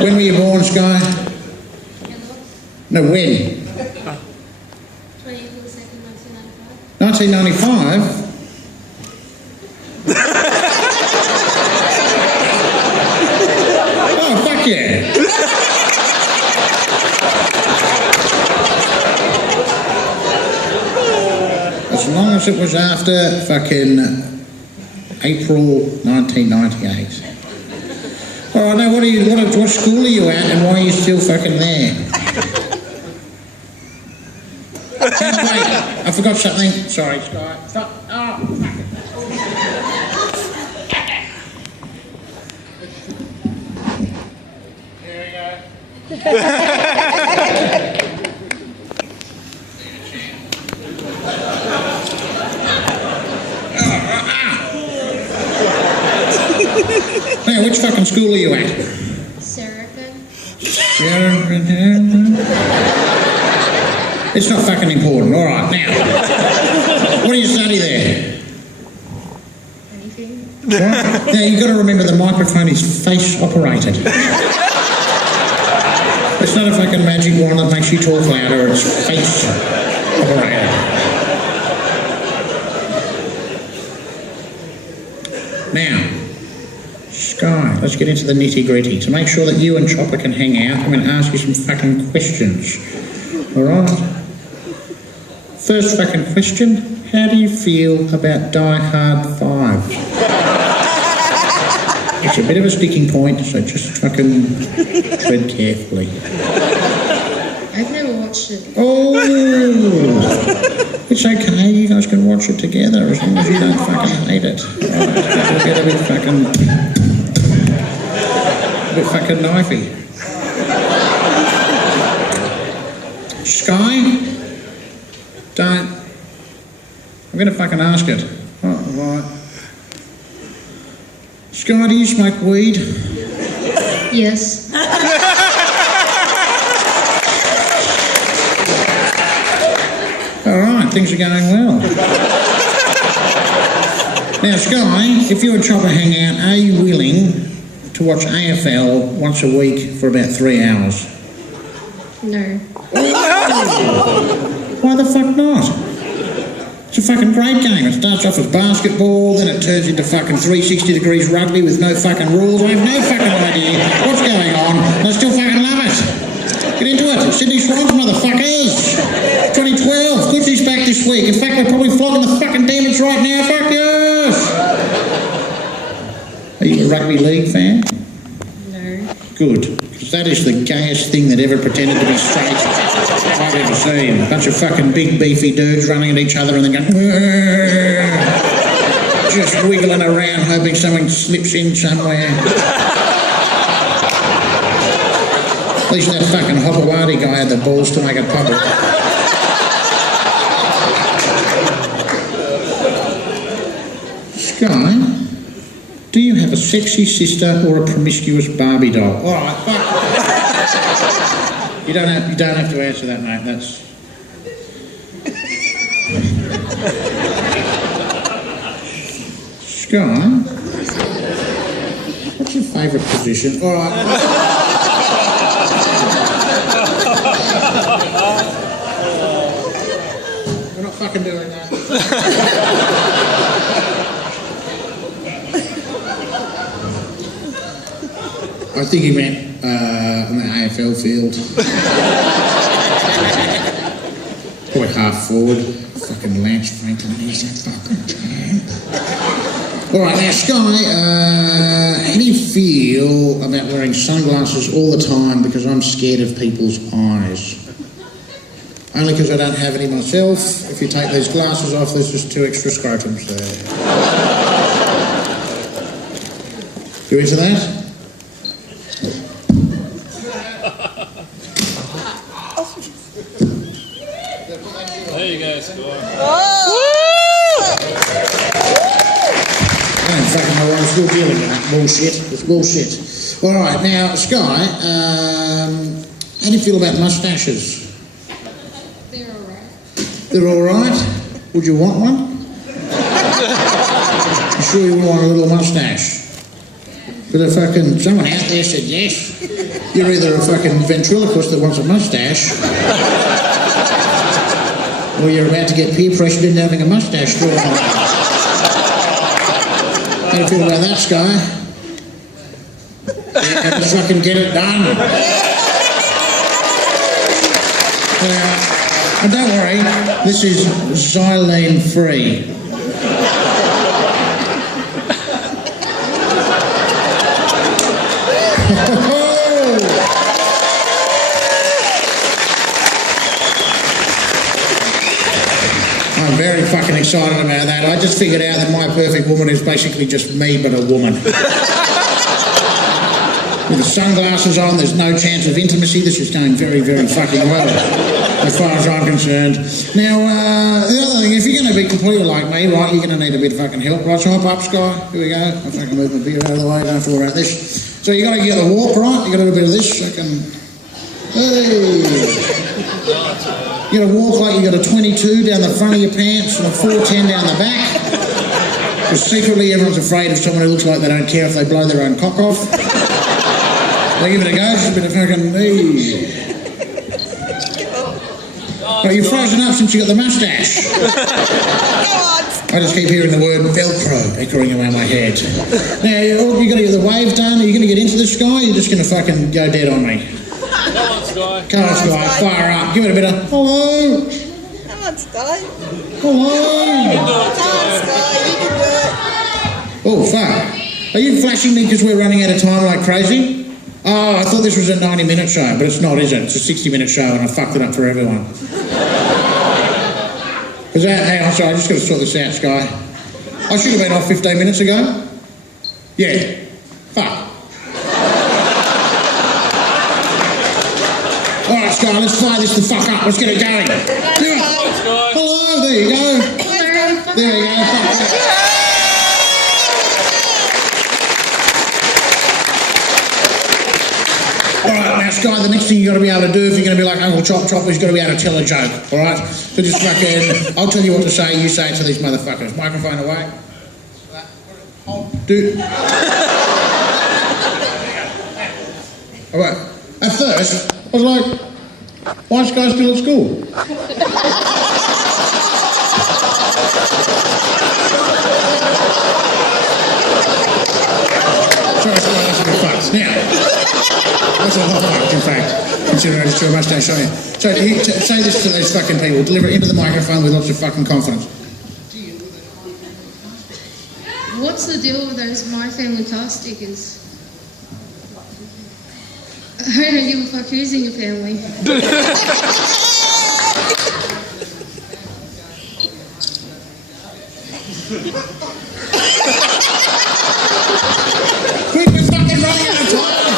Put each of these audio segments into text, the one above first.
When were you born, Skye? No, when? 1995? Oh, fuck yeah. As long as it was after fucking April 1998. All right, now what school are you at and why are you still fucking there? Wait, I forgot something. Sorry, Skye. Fuck. Oh, fuck it. There we go. Now, which fucking school are you at? It's not fucking important. All right, now. What do you study there? Anything. What? Now, you've got to remember the microphone is face operated. It's not a fucking magic wand that makes you talk louder. It's face operated. Now, Skye, let's get into the nitty-gritty. To make sure that you and Chopper can hang out, I'm going to ask you some fucking questions. All right? First fucking question, how do you feel about Die Hard 5? It's a bit of a sticking point, so just fucking tread carefully. I've never watched it. Oh! It's okay, you guys can watch it together as long as you don't fucking hate it. Right, it'll get a bit fucking knifey. Skye? Don't. I'm going to fucking ask it. Oh, right. Skye, do you smoke weed? Yes. All right, things are going well. Now, Skye, if you and Chopper hang out, are you willing to watch AFL once a week for about 3 hours? No. Why the fuck not? It's a fucking great game. It starts off as basketball, then it turns into fucking 360 degrees rugby with no fucking rules. I have no fucking idea what's going on, and I still fucking love it. Get into it. Sydney Swans, motherfuckers. 2012. Goodsey's back this week. In fact, we're probably flogging the fucking demons right now. Fuck yes. Are you a rugby league fan? No. Good. Because that is the gayest thing that ever pretended to be straight I've ever seen. A bunch of fucking big beefy dudes running at each other and then going, just wiggling around hoping someone slips in somewhere. At least that fucking Hopawati guy had the balls to make it public. Skye, do you have a sexy sister or a promiscuous Barbie doll? All right, fuck. You don't have to answer that, mate. That's. Skye, what's your favourite position? All right. We're not fucking doing that. I think he meant on the AFL field. Probably half forward. Fucking Lance Franklin, he's a fucking champ. Alright, now Skye, how do you feel about wearing sunglasses all the time because I'm scared of people's eyes? Only because I don't have any myself. If you take these glasses off, there's just 2 extra scrotums there. You into that? There you go, Skye. I don't fucking know what I'm still dealing with that bullshit. It's bullshit. Alright, now, Skye, how do you feel about moustaches? They're alright. They're alright? Would you want one? You sure you want a little moustache? But a fucking someone out there said yes. You're either a fucking ventriloquist that wants a mustache, or you're about to get peer pressured into having a mustache drawn on. How do you feel about that, Skye? Yeah, just fucking get it done. And don't worry, this is xylene free. I'm very fucking excited about that. I just figured out that my perfect woman is basically just me, but a woman. With the sunglasses on, there's no chance of intimacy. This is going very, very fucking well, as far as I'm concerned. Now, the other thing, if you're going to be completely like me, right, you're going to need a bit of fucking help. Right, so hop up, Skye. Here we go. I'll fucking move my beer out of the way. Don't have to worry about this. So you got to get the walk, right? You got to do a bit of this. Fucking... Hey! You got to walk like you got a 22 down the front of your pants and a 410 down the back. Because secretly everyone's afraid of someone who looks like they don't care if they blow their own cock off. They give it a go, just a bit of fucking... Hey. Well, you've frozen up since you got the mustache. I just keep hearing the word Velcro echoing around my head. Now, you got to get the wave done. Are you going to get into the Skye? Or you're just going to fucking go dead on me? Come on, Skye. Come on, Skye. Fire up. Give it a bit of... Hello. Come on, Skye. Hello. Come on, Skye. You can do it. Oh, fuck. Are you flashing me because we're running out of time like crazy? Oh, I thought this was a 90-minute show, but it's not, is it? It's a 60-minute show, and I fucked it up for everyone. Is that... Hang on, sorry, I just got to sort this out, Skye. I should have been off 15 minutes ago. Yeah. Fuck. All right, Skye, let's fire this the fuck up. Let's get it going. Do it. Hello, there you go. There you go. Alright, now Skye, the next thing you've got to be able to do if you're going to be like Uncle Chop Chop is you've got to be able to tell a joke, alright? So just fucking, I'll tell you what to say, you say it to these motherfuckers. Microphone away. Do. Alright, at first, I was like, why is Skye still at school? Sorry, Skye, that's a bit fucked. Now, that's a lot fucked, in fact, considering I just drew a mustache on you. So, say this to these fucking people, deliver it into the microphone with lots of fucking confidence. What's the deal with those My Family car stickers? I don't give a fuck who's in your family. Quick, we're fucking running out of time.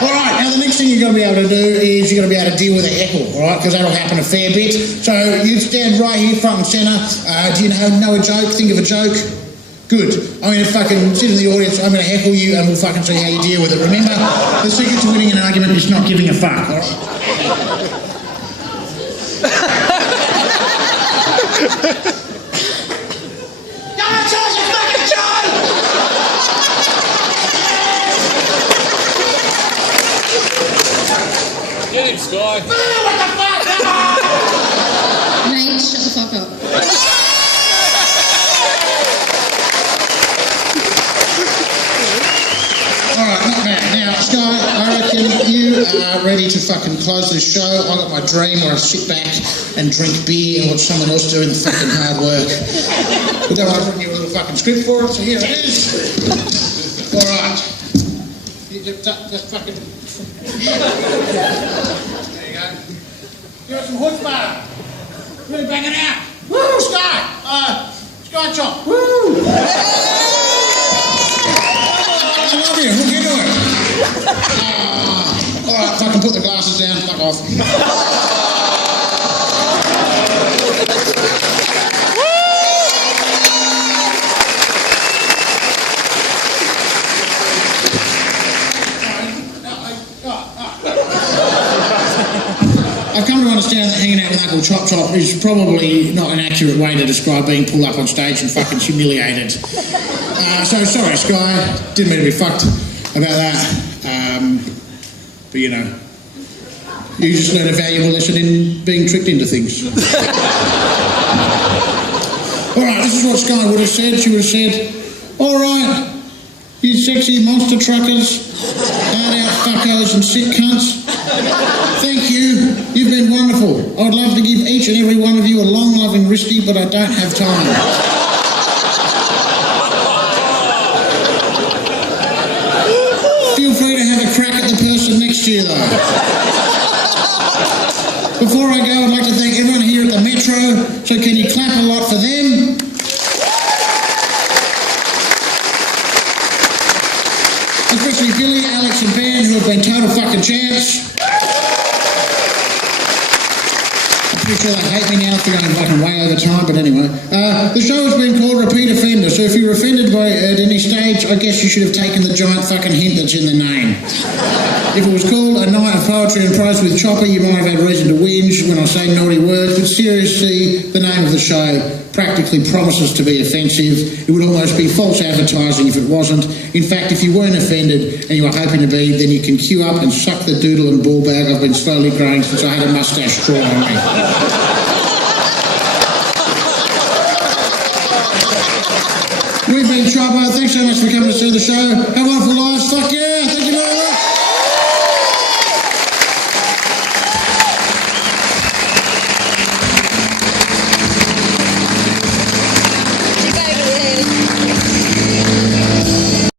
Alright, now the next thing you've got to be able to do is you've got to be able to deal with a heckle, alright? Because that'll happen a fair bit. So you stand right here, front and centre. Do you know a joke? Think of a joke? Good. I'm going to fucking sit in the audience, I'm going to heckle you, and we'll fucking see how you deal with it. Remember, the secret to winning an argument is not giving a fuck, alright? Get him, Skye. What the fuck? Mate, shut the fuck up. Alright, not bad. Now, Skye, I reckon you are ready to fucking close this show. I got my dream where I sit back and drink beer and watch someone else doing the fucking hard work. But then I've written you a little fucking script for it, so here it is. Alright. Just fucking... There you go. Give us some chutzpah. Really bang it out. Woo, Skye! Skye Chop. Woo! I love you. Look into it. Alright, fucking put the glasses down. Fuck off. I've come to understand that hanging out with Uncle Chop Chop is probably not an accurate way to describe being pulled up on stage and fucking humiliated. So sorry, Skye. Didn't mean to be fucked about that. But you know, you just learned a valuable lesson in being tricked into things. All right, this is what Skye would have said. She would have said, "All right, you sexy monster truckers, hard-out fuckos and sick cunts. Thank you. You've been wonderful. I would love to give each and every one of you a long, loving wristy, but I don't have time." Feel free to have a crack at the person next to you, though. Before I go, I'd like to thank everyone here at the Metro. So can you clap a lot for them? Especially Billy, Alex and Ben, who have been total fucking champs. I'm pretty sure they hate me now for going fucking way over time, but anyway. The show has been called Repeat Offender, so if you're offended by it at any stage, I guess you should have taken the giant fucking hint that's in the name. If it was called A Night of Poetry and Prose with Chopper, you might have had reason to whinge when I say naughty words, but seriously, the name of the show practically promises to be offensive. It would almost be false advertising if it wasn't. In fact, if you weren't offended and you were hoping to be, then you can queue up and suck the doodle and ball bag I've been slowly growing since I had a mustache straw on me. We've been Chopper. Thanks so much for coming to see the show. Have a wonderful lives. Fuck yeah!